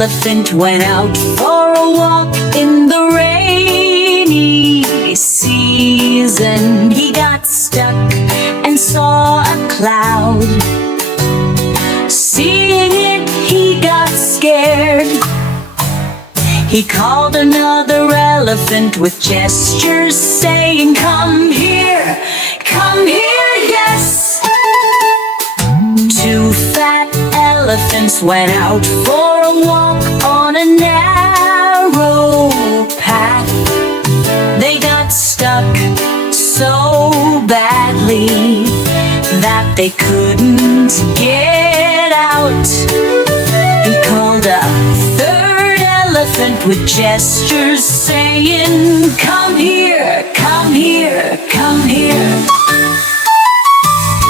elephant went out for a walk in the rainy season. He got stuck and saw a cloud. Seeing it, he got scared. He called another elephant with gestures, saying, "Come here, yes." Two fat elephants went out for a walk on a narrow path. They got stuck so badly that they couldn't get out. He called a third elephant with gestures, saying, "Come here, come here."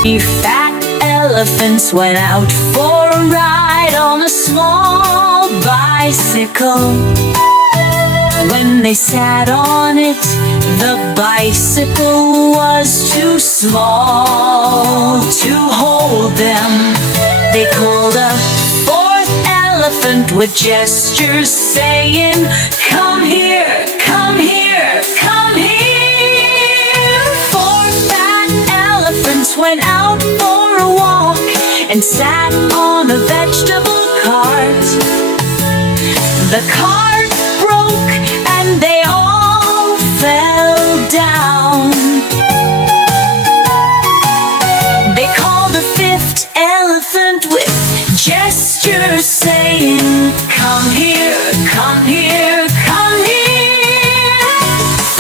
Three fat elephants went out for a ride on a small bicycle. When they sat on it, the bicycle was too small to hold them. They called a fourth elephant with gestures, saying, "Come here, come here." Four fat elephants went out for a walk and sat on a vegetable cart. The cart broke and they all fell down. They called a fifth elephant with gestures, saying, "Come here, come here."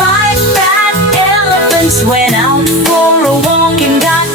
Five fat elephants went out for a walk and got